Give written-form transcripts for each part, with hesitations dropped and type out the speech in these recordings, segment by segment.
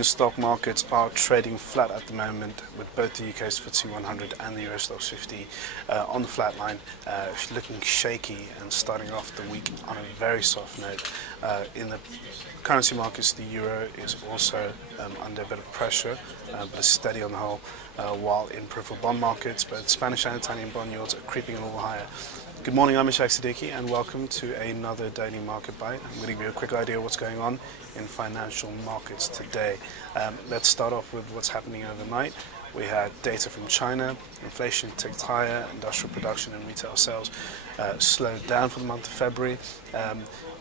European stock markets are trading flat at the moment, with both the UK's FTSE 100 and the Euro Stoxx 50 on the flat line, looking shaky and starting off the week on a very soft note. In the currency markets, the euro is also under a bit of pressure, but is steady on the whole, while in peripheral bond markets, both Spanish and Italian bond yields are creeping a little higher. Good morning, I'm Ishaq Siddiqi, and welcome to another daily market bite. I'm going to give you a quick idea of what's going on in financial markets today. Let's start off with what's happening overnight. We had data from China, inflation ticked higher, industrial production and retail sales slowed down for the month of February.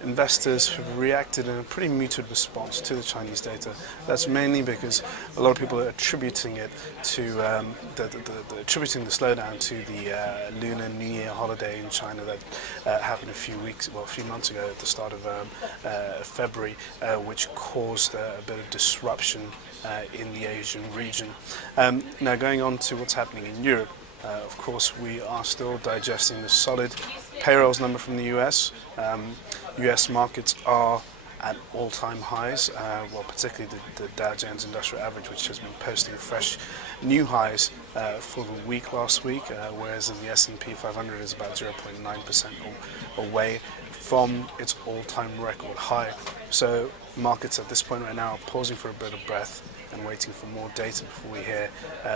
Investors have reacted in a pretty muted response to the Chinese data. That's mainly because a lot of people are attributing it to attributing the slowdown to the Lunar New Year holiday in China that happened a few months ago at the start of February, which caused a bit of disruption in the Asian region. Now, going on to what's happening in Europe. Of course, we are still digesting the solid payrolls number from the US. US markets are at all-time highs, particularly the Dow Jones Industrial Average, which has been posting fresh new highs for the week last week, whereas the S&P 500 is about 0.9% away from its all-time record high. So markets at this point right now are pausing for a bit of breath and waiting for more data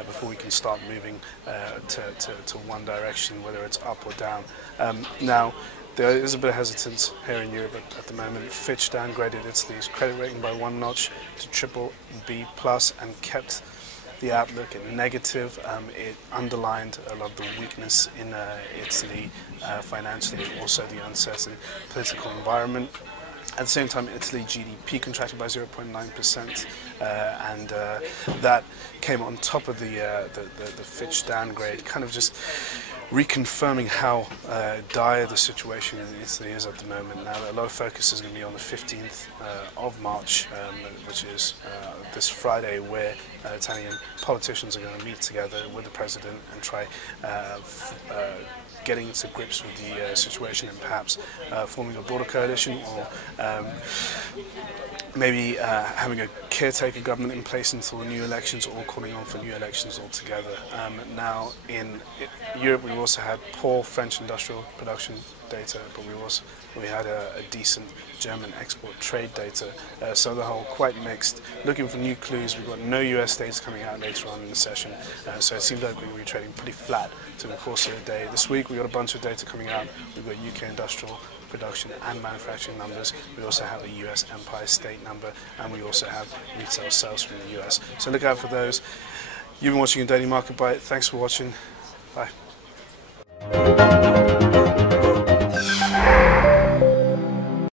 before we can start moving to one direction, whether it's up or down. Now, there is a bit of hesitance here in Europe at the moment. Fitch downgraded Italy's credit rating by one notch to BBB+ and kept the outlook at negative. It underlined a lot of the weakness in Italy financially, and also the uncertain political environment. At the same time, Italy GDP contracted by 0.9%, and that came on top of the Fitch downgrade, kind of just reconfirming how dire the situation in Italy is at the moment. Now, a lot of focus is going to be on the 15th of March, which is this Friday, where Italian politicians are going to meet together with the president and try getting to grips with the situation, and perhaps forming a border coalition, or maybe having a caretaker government in place until the new elections, or calling on for new elections altogether. Now, in Europe, we also had poor French industrial production data, but we had a decent German export trade data. So the whole quite mixed. Looking for new clues. We've got no US data coming out later on in the session, so it seems like we're going to be trading pretty flat to the course of the day. This week we've got a bunch of data coming out. We've got UK industrial production and manufacturing numbers. We also have a US Empire State number, and we also have retail sales from the US. So look out for those. You've been watching a Daily Market Bite. Thanks for watching. Bye.